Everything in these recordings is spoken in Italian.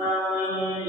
Amen.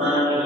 Amen.